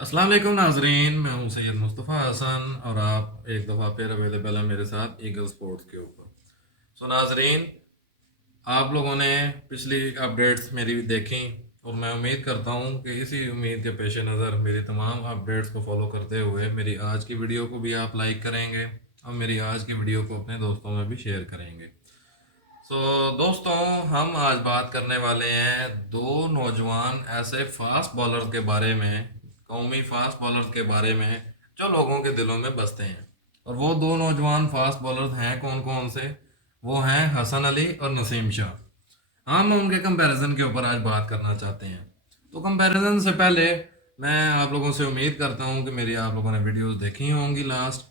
अस्सलाम वालेकुम नाजरीन, मैं हूं सैयद मुस्तफ़ा हसन और आप एक दफ़ा फिर अवेलेबल है मेरे साथ ईगल स्पोर्ट्स के ऊपर। नाजरीन, आप लोगों ने पिछली अपडेट्स मेरी देखी और मैं उम्मीद करता हूं कि इसी उम्मीद के पेश नज़र मेरी तमाम अपडेट्स को फॉलो करते हुए मेरी आज की वीडियो को भी आप लाइक करेंगे और मेरी आज की वीडियो को अपने दोस्तों में भी शेयर करेंगे। दोस्तों, हम आज बात करने वाले हैं दो नौजवान ऐसे फास्ट बॉलर के बारे में, कौमी फास्ट बॉलर के बारे में जो लोगों के दिलों में बसते हैं। और वो दो नौजवान फास्ट बॉलर हैं कौन कौन से? वो हैं हसन अली और नसीम शाह। हम उनके कंपैरिजन के ऊपर आज बात करना चाहते हैं। तो कंपैरिजन से पहले मैं आप लोगों से उम्मीद करता हूं कि मेरी आप लोगों ने वीडियोस देखी होंगी लास्ट,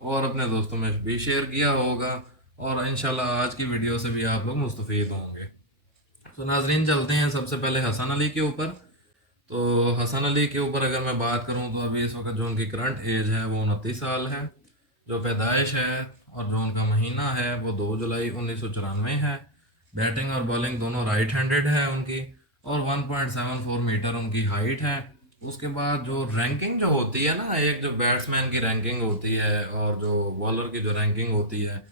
और अपने दोस्तों में भी शेयर किया होगा, और इंशाल्लाह आज की वीडियो से भी आप लोग मुस्तफ़ीद होंगे। तो नाजरीन, चलते हैं सबसे पहले हसन अली के ऊपर। तो हसन अली के ऊपर अगर मैं बात करूं तो अभी इस वक्त जो उनकी करंट एज है वो 29 साल है। जो पैदाइश है और जो उनका महीना है वो 2 जुलाई 1994 है। बैटिंग और बॉलिंग दोनों राइट हैंडेड है उनकी, और 1.74 मीटर उनकी हाइट है। उसके बाद जो रैंकिंग जो होती है ना, एक जो बैट्समैन की रैंकिंग होती है और जो बॉलर की जो रैंकिंग होती है,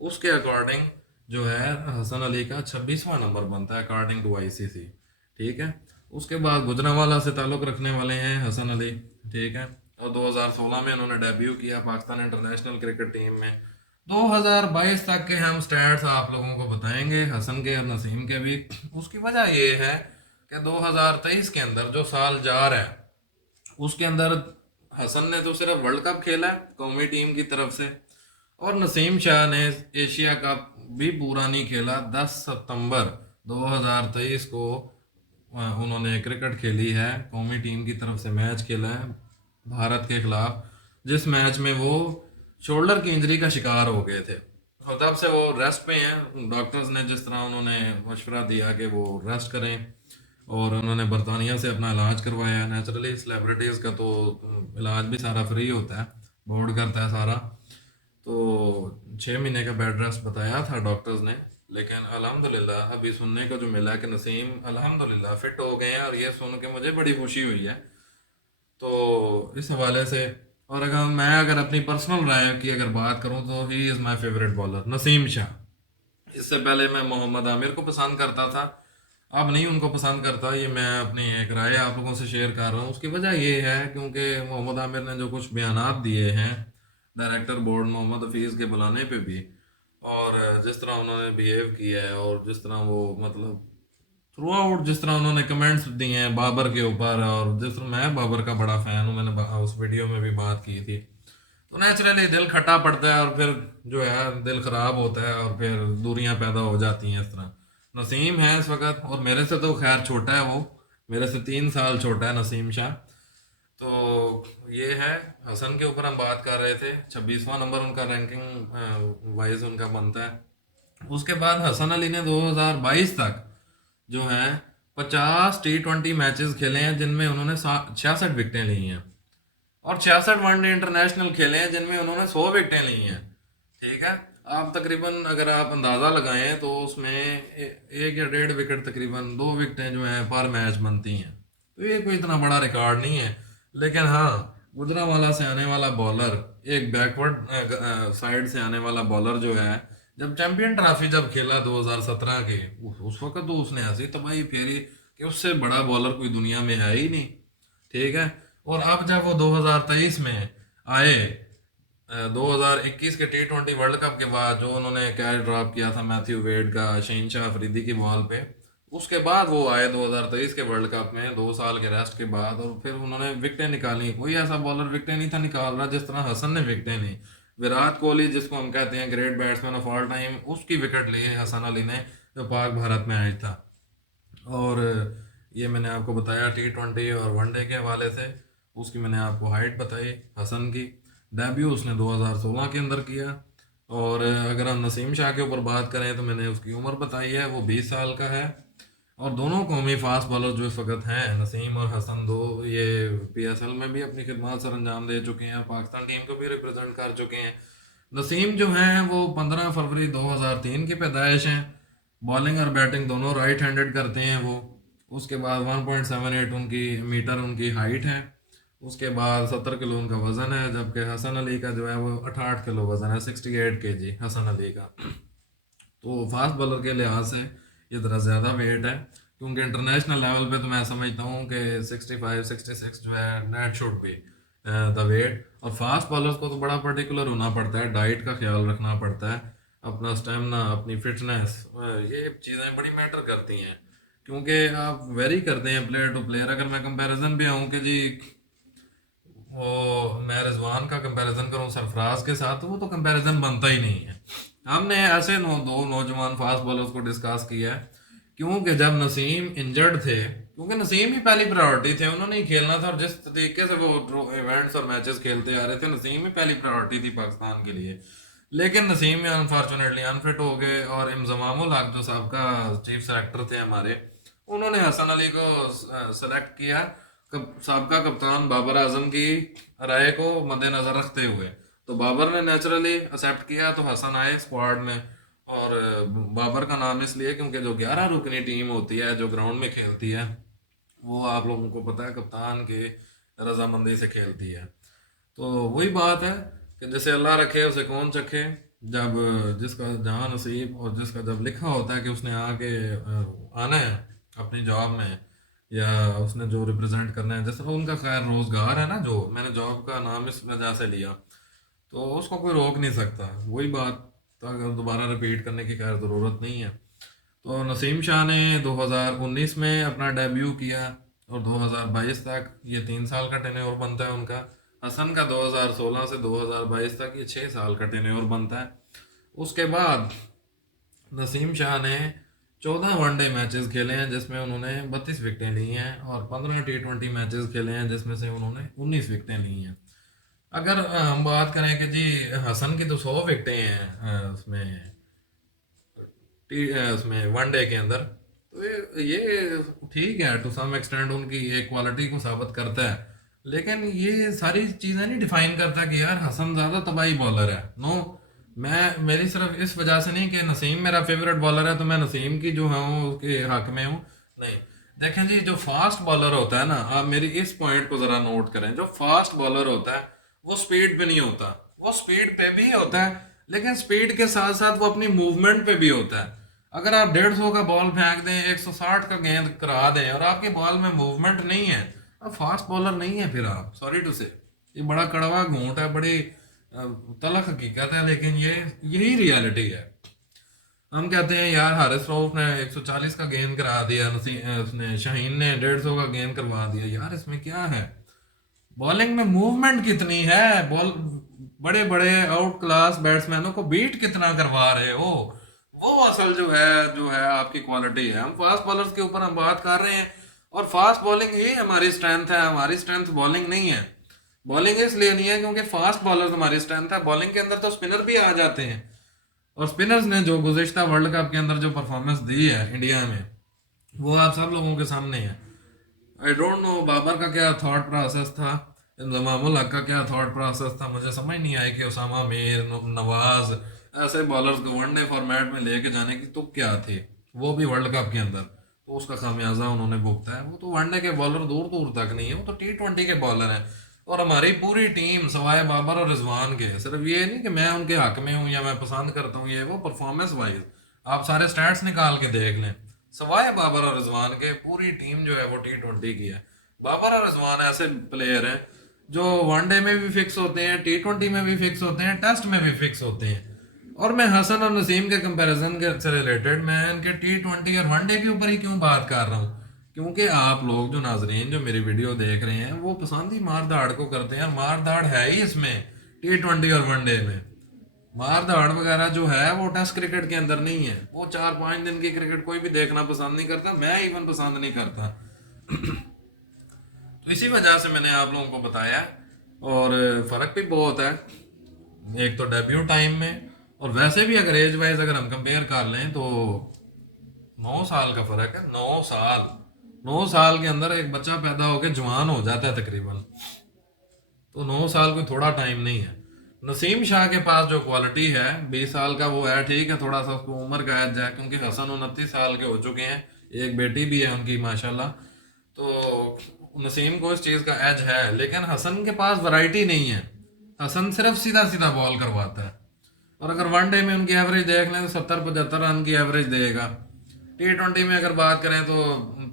उसके अकॉर्डिंग जो है हसन अली का 26वां नंबर बनता है अकॉर्डिंग टू आईसीसी। ठीक है। उसके बाद गुजरांवाला से ताल्लुक़ रखने वाले हैं हसन अली। ठीक है। और 2016 में उन्होंने डेब्यू किया पाकिस्तान इंटरनेशनल क्रिकेट टीम में। 2022 तक के हम स्टैट्स आप लोगों को बताएंगे, हसन के और नसीम के भी। उसकी वजह ये है कि 2023 के अंदर जो साल जा रहा है उसके अंदर हसन ने तो सिर्फ वर्ल्ड कप खेला है कौमी टीम की तरफ से, और नसीम शाह ने एशिया कप भी पूरा नहीं खेला। 10 सितंबर 2023 को उन्होंने क्रिकेट खेली है, कौमी टीम की तरफ से मैच खेला है भारत के खिलाफ, जिस मैच में वो शोल्डर की इंजरी का शिकार हो गए थे। और तब से वो रेस्ट पे हैं। डॉक्टर्स ने जिस तरह उन्होंने मशवरा दिया कि वो रेस्ट करें, और उन्होंने बरतानिया से अपना इलाज करवाया। नेचुरली सेलिब्रिटीज़ का तो इलाज भी सारा फ्री होता है, बोर्ड करता है सारा। तो 6 महीने का बेड रेस्ट बताया था डॉक्टर्स ने, लेकिन अल्हम्दुलिल्लाह अभी सुनने को जो मिला कि नसीम अल्हम्दुलिल्लाह फिट हो गए हैं, और ये सुन के मुझे बड़ी खुशी हुई है। तो इस हवाले से, और अगर अपनी पर्सनल राय की अगर बात करूं तो he is my favourite bowler Naseem Shah. इससे पहले मैं मोहम्मद आमिर को पसंद करता था, अब नहीं उनको पसंद करता। ये मैं अपनी एक राय आप लोगों से शेयर कर रहा हूँ। उसकी वजह ये है क्योंकि मोहम्मद आमिर ने जो कुछ बयानात दिए हैं डायरेक्टर बोर्ड मोहम्मद हफीज़ के बुलाने पे भी, और जिस तरह उन्होंने बिहेव किया है, और जिस तरह वो मतलब थ्रू आउट जिस तरह उन्होंने कमेंट्स दिए हैं बाबर के ऊपर, और जिस तरह मैं बाबर का बड़ा फ़ैन हूँ, मैंने उस वीडियो में भी बात की थी। तो नेचुरली दिल खट्टा पड़ता है, और फिर जो है दिल ख़राब होता है, और फिर दूरियां पैदा हो जाती हैं इस तरह। नसीम है इस वक्त, और मेरे से तो खैर छोटा है वो, मेरे से 3 साल छोटा है नसीम शाह। तो ये है। हसन के ऊपर हम बात कर रहे थे, 26वां नंबर उनका रैंकिंग वाइज उनका बनता है। उसके बाद हसन अली ने 2022 तक जो है 50 T20 मैचेस खेले हैं, जिनमें उन्होंने 66 विकेटें ली हैं, और 66 वनडे इंटरनेशनल खेले हैं जिनमें उन्होंने 100 विकेटें ली हैं। ठीक है। आप तकरीबन अगर आप अंदाज़ा लगाएं तो उसमें 1 या 1.5 विकेट, तकरीबन 2 विकेटें जो हैं पर मैच बनती हैं। तो ये कोई इतना बड़ा रिकॉर्ड नहीं है। लेकिन हाँ, गुजरांवाला से आने वाला बॉलर, एक बैकवर्ड साइड से आने वाला बॉलर जो है, जब चैंपियन ट्रॉफी जब खेला 2017 के, उस वक्त तो उसने ऐसी तबाही फेरी कि उससे बड़ा बॉलर कोई दुनिया में है ही नहीं। ठीक है। और अब जब वो 2023 में आए, 2021 के T20 वर्ल्ड कप के बाद जो उन्होंने कैच ड्रॉप किया था मैथ्यू वेड का शहनशाह अफरीदी की बॉल पे, उसके बाद वो आए 2023 के वर्ल्ड कप में 2 साल के रेस्ट के बाद, और फिर उन्होंने विकेटें निकाली। कोई ऐसा बॉलर विकेटें नहीं था निकाल रहा जिस तरह हसन ने विकेटें ली। विराट कोहली, जिसको हम कहते हैं great batsman of all time, उसकी विकेट ली है हसन अली ने, जो पाक भारत में मैच था। और ये मैंने आपको बताया T20 और वनडे के हवाले से। उसकी मैंने आपको हाइट बताई हसन की। डेब्यू उसने 2016 के अंदर किया। और अगर हम नसीम शाह के ऊपर बात करें तो मैंने उसकी उम्र बताई है, वो 20 साल का है। और दोनों कौमी फास्ट बॉलर जो इस वक्त हैं, नसीम और हसन, दो ये PSL में भी अपनी खिदमत सर अंजाम दे चुके हैं, पाकिस्तान टीम को भी रिप्रेजेंट कर चुके हैं। नसीम जो हैं वो 15 फरवरी 2003 की पैदाइश हैं। बॉलिंग और बैटिंग दोनों राइट हैंडेड करते हैं वो। उसके बाद 1.78 उनकी मीटर उनकी हाइट है। उसके बाद 70 किलो उनका वज़न है, जबकि हसन अली का जो है वो 68 किलो वज़न है, 68 kg हसन अली का। तो फास्ट बॉलर के लिहाज से ये ज़रा ज़्यादा वेट है, क्योंकि इंटरनेशनल लेवल पे तो मैं समझता हूँ कि 65 66 जो है net should be the weight. और फास्ट बॉलर्स को तो बड़ा पर्टिकुलर होना पड़ता है, डाइट का ख्याल रखना पड़ता है, अपना स्टेमिना, अपनी फिटनेस, ये चीज़ें बड़ी मैटर करती हैं, क्योंकि आप वेरी करते हैं प्लेयर टू प्लेयर। अगर मैं कंपैरिजन भी आऊँ कि जी वो मैं रिजवान का कंपैरिजन करूं सरफराज के साथ, तो वो तो कंपैरिजन बनता ही नहीं है। हमने ऐसे दो नौजवान फास्ट बॉलर्स को डिस्कस किया है, क्योंकि जब नसीम इंजर्ड थे, क्योंकि नसीम ही पहली प्रायोरिटी थे, उन्होंने ही खेलना था, और जिस तरीके से वो इवेंट्स और मैचेस खेलते आ रहे थे, नसीम ही पहली प्रायोरिटी थी पाकिस्तान के लिए। लेकिन नसीम में अनफॉर्चुनेटली अनफिट हो गए, और इंजमामुल हक जो सबका चीफ सेलेक्टर थे हमारे, उन्होंने हसन अली को सेलेक्ट किया, साबका कप्तान बाबर आजम की राय को मद्देनजर रखते हुए। तो बाबर ने नेचुरली एक्सेप्ट किया, तो हसन आए स्क्वाड में। और बाबर का नाम इसलिए क्योंकि जो 11 रुकनी टीम होती है जो ग्राउंड में खेलती है, वो आप लोगों को पता है कप्तान के रजामंदी से खेलती है। तो वही बात है कि जैसे अल्लाह रखे उसे कौन चखे। जब जिसका जहाँ नसीब और जिसका जब लिखा होता है कि उसने आके आना है अपनी जॉब में, या उसने जो रिप्रेजेंट करना है, जैसे उनका खैर रोजगार है ना, जो मैंने जॉब का नाम इस वजह से लिया, तो उसको कोई रोक नहीं सकता। वही बात तो अगर दोबारा रिपीट करने की खैर ज़रूरत नहीं है। तो नसीम शाह ने 2019 में अपना डेब्यू किया, और 2022 तक ये 3 साल का टेन्योर बनता है उनका। हसन का 2016 से 2022 तक ये 6 साल का टेन्योर बनता है। उसके बाद नसीम शाह ने 14 वनडे मैचेस खेले हैं, जिसमें उन्होंने 32 विकेटें ली हैं, और 15 T20 मैचेस खेले हैं, जिसमें से उन्होंने 19 विकेटें ली हैं। अगर हम बात करें कि जी हसन की तो 100 विकेटें हैं उसमें वनडे के अंदर, तो ये ठीक है, टू सम एक्सटेंड उनकी एक क्वालिटी को साबित करता है। लेकिन ये सारी चीज़ें नहीं डिफाइन करता कि यार हसन ज़्यादा तबाही बॉलर है। नो, मैं मेरी सिर्फ इस वजह से नहीं कि नसीम मेरा फेवरेट बॉलर है तो मैं नसीम की जो हूँ उसके हक में हूँ, नहीं। देखें जी, जो फास्ट बॉलर होता है ना, आप मेरी इस पॉइंट को ज़रा नोट करें, जो फास्ट बॉलर होता है वो स्पीड पे नहीं होता, वो स्पीड पे भी होता है, लेकिन स्पीड के साथ साथ वो अपनी मूवमेंट पे भी होता है। अगर आप 150 का बॉल फेंक दें, 160 का गेंद करा दें, और आपके बॉल में मूवमेंट नहीं है, अब फास्ट बॉलर नहीं है फिर आप, सॉरी टू से। ये बड़ा कड़वा घूंट है, बड़ी तलख हकीकत है, लेकिन ये यही रियलिटी है। हम कहते हैं यार हारिस रऊफ ने 140 का गेंद करा दिया, उसने शाहीन ने 150 का गेंद करवा दिया, यार इसमें क्या है? बॉलिंग में मूवमेंट कितनी है, बॉल बड़े बड़े आउट क्लास बैट्समैनों को बीट कितना करवा रहे हो, वो असल जो है आपकी क्वालिटी है। हम फास्ट बॉलर्स के ऊपर हम बात कर रहे हैं, और फास्ट बॉलिंग ही हमारी स्ट्रेंथ है, हमारी स्ट्रेंथ बॉलिंग नहीं है। बॉलिंग इसलिए नहीं है क्योंकि फास्ट बॉलर्स हमारी स्ट्रेंथ है, बॉलिंग के अंदर तो स्पिनर भी आ जाते हैं। और स्पिनर्स ने जो गुज़िश्ता वर्ल्ड कप के अंदर जो परफॉर्मेंस दी है इंडिया में, वो आप सब लोगों के सामने है। आई डोंट नो बाबर का क्या थॉट प्रोसेस था, इंजमामुल हक का क्या थॉट प्रोसेस था, मुझे समझ नहीं आई कि उसामा मीर, नवाज, ऐसे बॉलर्स को वनडे फॉर्मेट में लेके जाने की तुक क्या थे, वो भी वर्ल्ड कप के अंदर। तो उसका खामियाजा उन्होंने भुगता है। वो तो वनडे के बॉलर दूर दूर तक नहीं है, वो तो T20 के बॉलर हैं। और हमारी पूरी टीम सवाए बाबर और रिजवान के, सिर्फ ये नहीं कि मैं उनके हक में हूँ या मैं पसंद करता हूँ, ये वो परफॉर्मेंस वाइज आप सारे स्टैट्स निकाल के देख लें, सवाए बाबर और रिजवान के पूरी टीम जो है वो T20 की है। बाबर और रिजवान ऐसे प्लेयर हैं जो वनडे में भी फिक्स होते हैं, T20 में भी फिक्स होते हैं, टेस्ट में भी फिक्स होते हैं। और मैं हसन और नसीम के कंपैरिजन के से रिलेटेड मैं इनके T20 और वनडे के ऊपर ही क्यों बात कर रहा हूँ, क्योंकि आप लोग जो नाजरीन जो मेरी वीडियो देख रहे हैं वो पसंद ही मार दाड़ को करते हैं। मार दाड़ है ही इसमें T20 और वनडे में। मार धाड़ वगैरह जो है वो टेस्ट क्रिकेट के अंदर नहीं है। वो 4-5 दिन की क्रिकेट कोई भी देखना पसंद नहीं करता, मैं इवन पसंद नहीं करता। तो इसी वजह से मैंने आप लोगों को बताया। और फर्क भी बहुत है, एक तो डेब्यू टाइम में, और वैसे भी अगर एज वाइज अगर हम कंपेयर कर लें तो 9 साल का फर्क है। 9 साल, 9 साल के अंदर एक बच्चा पैदा होकर जवान हो जाता है तकरीबन। तो 9 साल कोई थोड़ा टाइम नहीं है। नसीम शाह के पास जो क्वालिटी है, 20 साल का वो है, ठीक है, थोड़ा सा उसको उम्र का एज है, क्योंकि हसन 29 साल के हो चुके हैं, एक बेटी भी है उनकी माशाल्लाह। तो नसीम को इस चीज़ का एज है, लेकिन हसन के पास वैरायटी नहीं है। हसन सिर्फ सीधा सीधा बॉल करवाता है, और अगर वनडे में उनकी एवरेज देख लें तो 70-75 रन की एवरेज देगा। T20 में अगर बात करें तो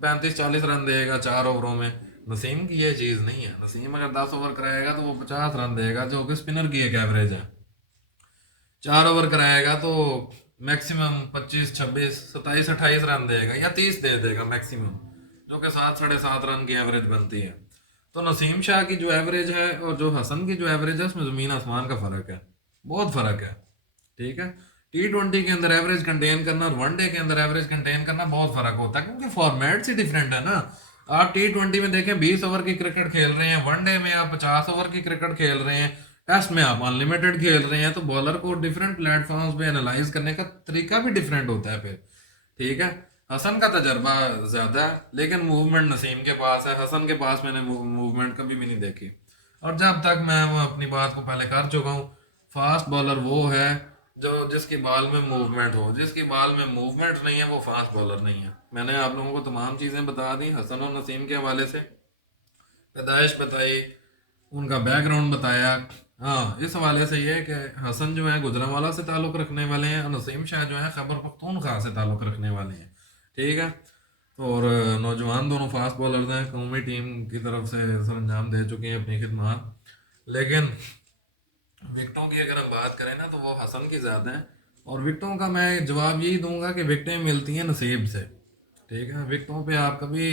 35-40 रन देगा 4 ओवरों में। नसीम की ये चीज़ नहीं है। नसीम अगर 10 ओवर कराएगा तो वो 50 रन देगा, जो कि स्पिनर की एक एवरेज है। 4 ओवर कराएगा तो मैक्सिमम 25, 26, 27, 28 रन देगा, या 30 दे देगा मैक्सिमम, जो कि 7-7.5 रन की एवरेज बनती है। तो नसीम शाह की जो एवरेज है और जो हसन की जो एवरेज है, उसमें ज़मीन आसमान का फ़र्क है, बहुत फ़र्क है। ठीक है, T20 के अंदर एवरेज कंटेन करना और वनडे के अंदर एवरेज कंटेन करना बहुत फ़र्क होता है, क्योंकि फॉर्मेट्स ही डिफरेंट है ना। आप T20 में देखें 20 ओवर की क्रिकेट खेल रहे हैं, वनडे में आप 50 ओवर की क्रिकेट खेल रहे हैं, टेस्ट में आप अनलिमिटेड खेल रहे हैं, तो बॉलर को डिफरेंट प्लेटफॉर्म्स पे एनालाइज करने का तरीका भी डिफरेंट होता है फिर। ठीक है, हसन का तजर्बा ज़्यादा है, लेकिन मूवमेंट नसीम के पास है। हसन के पास मैंने मूवमेंट कभी भी नहीं देखी। और जब तक मैं वो अपनी बात को पहले कर चुका हूँ, फास्ट बॉलर वो है जो जिसकी बॉल में मूवमेंट हो। जिसकी बॉल में मूवमेंट नहीं है वो फास्ट बॉलर नहीं है। मैंने आप लोगों को तमाम चीज़ें बता दी हसन और नसीम के हवाले से, पैदाइश बताई, उनका बैकग्राउंड बताया। हाँ, इस हवाले से ये है कि हसन जो है गुजरांवाला से ताल्लुक़ रखने वाले हैं, और नसीम शाह जो है खैबर पख्तूनख्वा से ताल्लुक़ रखने वाले हैं। ठीक है, तो और नौजवान दोनों फास्ट बॉलर्स हैं, कौमी टीम की तरफ से सरंजाम दे चुके हैं अपनी खिदमत। लेकिन विकटों की अगर हम बात करें ना, तो वो हसन की ज़्यादा है। और विकटों का मैं जवाब यही दूंगा कि विकटें मिलती हैं नसीब से। ठीक है, विकटों पे आप कभी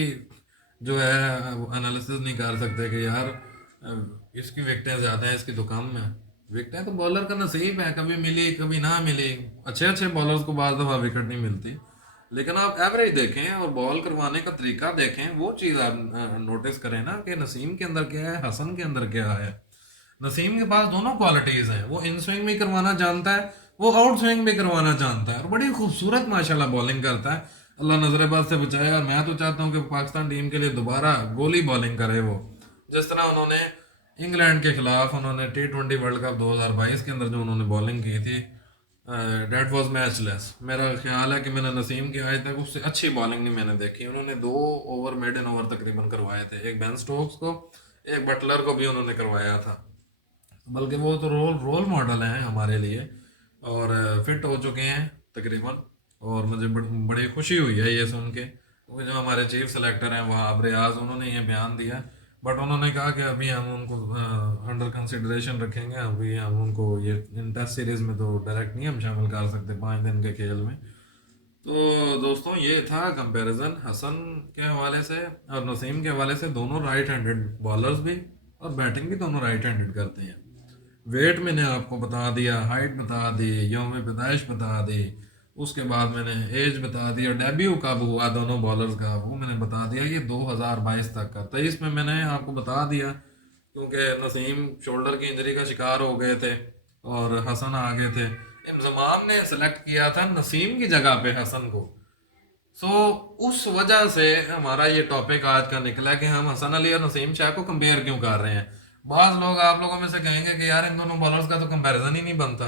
जो है एनालिसिस नहीं कर सकते कि यार इसकी विकटें ज़्यादा हैं, इसकी तो कम है। विकटें तो बॉलर का नसीब है, कभी मिली कभी ना मिली। अच्छे अच्छे बॉलर्स को बाज़ दफ़ा विकेट नहीं मिलती, लेकिन आप एवरेज देखें और बॉल करवाने का तरीका देखें, वो चीज़ आप नोटिस करें ना कि नसीम के अंदर क्या है, हसन के अंदर क्या है। नसीम के पास दोनों क्वालिटीज़ हैं, वो इन स्विंग भी करवाना जानता है, वो आउट स्विंग भी करवाना जानता है, और बड़ी खूबसूरत माशाल्लाह बॉलिंग करता है। अल्लाह नजरबाज से बचाए। और मैं तो चाहता हूँ कि पाकिस्तान टीम के लिए दोबारा गोली बॉलिंग करे वो, जिस तरह उन्होंने इंग्लैंड के खिलाफ उन्होंने T20 वर्ल्ड कप 2022 के अंदर जो उन्होंने बॉलिंग की थी, डेट वॉज मैचलेस। मेरा ख्याल है कि मैंने नसीम की आज तक उससे अच्छी बॉलिंग नहीं मैंने देखी। उन्होंने 2 ओवर मेडन ओवर तकरीबन करवाए थे, एक बेन स्टोक्स को, एक बटलर को भी उन्होंने करवाया था। बल्कि वो तो रोल रोल मॉडल हैं हमारे लिए, और फिट हो चुके हैं तकरीबन। और मुझे बड़ी खुशी हुई है ये सुन के, क्योंकि जो हमारे चीफ सेलेक्टर हैं वहाँ रियाज, उन्होंने ये बयान दिया। बट उन्होंने कहा कि अभी हम उनको अंडर कंसिडरेशन रखेंगे, अभी हम उनको ये इन टेस्ट सीरीज़ में तो डायरेक्ट नहीं हम शामिल कर सकते 5 दिन के खेल में। तो दोस्तों ये था कंपैरिजन हसन के हवाले से और नसीम के हवाले से। दोनों राइट हैंडेड बॉलर्स भी, और बैटिंग भी दोनों राइट हैंडेड करते हैं। वेट मैंने आपको बता दिया, हाइट बता दी, यौम पैदाइश बता दी, उसके बाद मैंने एज बता दी, और डेब्यू कब हुआ दोनों बॉलर्स का वो मैंने बता दिया। ये 2022 तक का, 23 में मैंने आपको बता दिया, क्योंकि नसीम शोल्डर की इंजरी का शिकार हो गए थे और हसन आ गए थे। इंजमाम ने सेलेक्ट किया था नसीम की जगह पे हसन को। उस वजह से हमारा ये टॉपिक आज का निकला कि हम हसन अली और नसीम शाह को कंपेयर क्यों कर रहे हैं। बाज लोग आप लोगों में से कहेंगे कि यार इन दोनों बॉलर्स का तो कंपैरिजन ही नहीं बनता।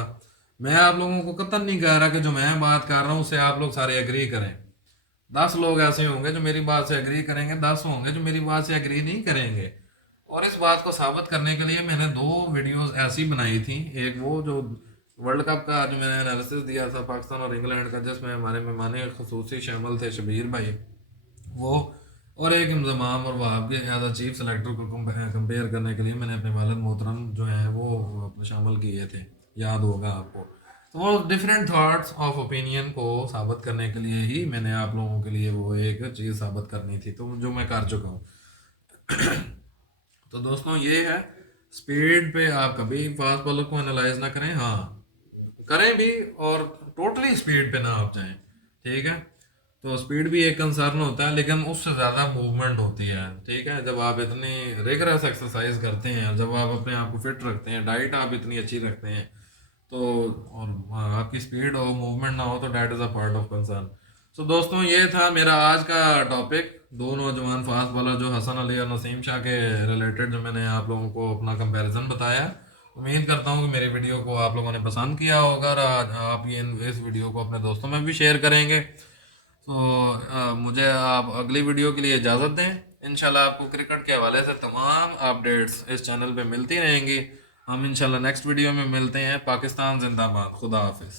मैं आप लोगों को कतई नहीं कह रहा कि जो मैं बात कर रहा हूँ उससे आप लोग सारे एग्री करें। 10 लोग ऐसे होंगे जो मेरी बात से एग्री करेंगे, 10 होंगे जो मेरी बात से एग्री नहीं करेंगे। और इस बात को साबित करने के लिए मैंने 2 वीडियोस ऐसी बनाई थी। एक वो जो वर्ल्ड कप का जो मैंने एनालिसिस दिया था पाकिस्तान और इंग्लैंड का, जिसमें हमारे मेहमान खसूसी शामिल थे शबीर भाई वो, और एक इंजमाम और वहाब के एज अ चीफ सेलेक्टर को कंपेयर करने के लिए मैंने अपने वालिद मोहतरम जो हैं वो शामिल किए थे, याद होगा आपको। तो वो डिफरेंट थॉट्स ऑफ ओपिनियन को साबित करने के लिए ही मैंने आप लोगों के लिए वो एक चीज़ साबित करनी थी, तो जो मैं कर चुका हूँ। तो दोस्तों ये है, स्पीड पे आप कभी फास्ट बॉलर को एनालाइज ना करें। हाँ, करें भी, और टोटली स्पीड पे ना आप जाएं। ठीक है, तो स्पीड भी एक कंसर्न होता है, लेकिन उससे ज़्यादा मूवमेंट होती है। ठीक है, जब आप इतनी रिगरस एक्सरसाइज करते हैं, जब आप अपने आप को फिट रखते हैं, डाइट आप इतनी अच्छी रखते हैं, तो और आपकी स्पीड और मूवमेंट ना हो तो that is a part of concern. So दोस्तों ये था मेरा आज का टॉपिक, 2 नौजवान फास्ट बॉलर जो हसन अली और नसीम शाह के रिलेटेड जो मैंने आप लोगों को अपना कंपैरिजन बताया। उम्मीद करता हूँ कि मेरी वीडियो को आप लोगों ने पसंद किया होगा, और आज आप ये इस वीडियो को अपने दोस्तों में भी शेयर करेंगे। तो मुझे आप अगली वीडियो के लिए इजाज़त दें। इंशाल्लाह आपको क्रिकेट के हवाले से तमाम अपडेट्स इस चैनल पे मिलती रहेंगी। हम इंशाल्लाह नेक्स्ट वीडियो में मिलते हैं। पाकिस्तान जिंदाबाद। खुदा हाफिज।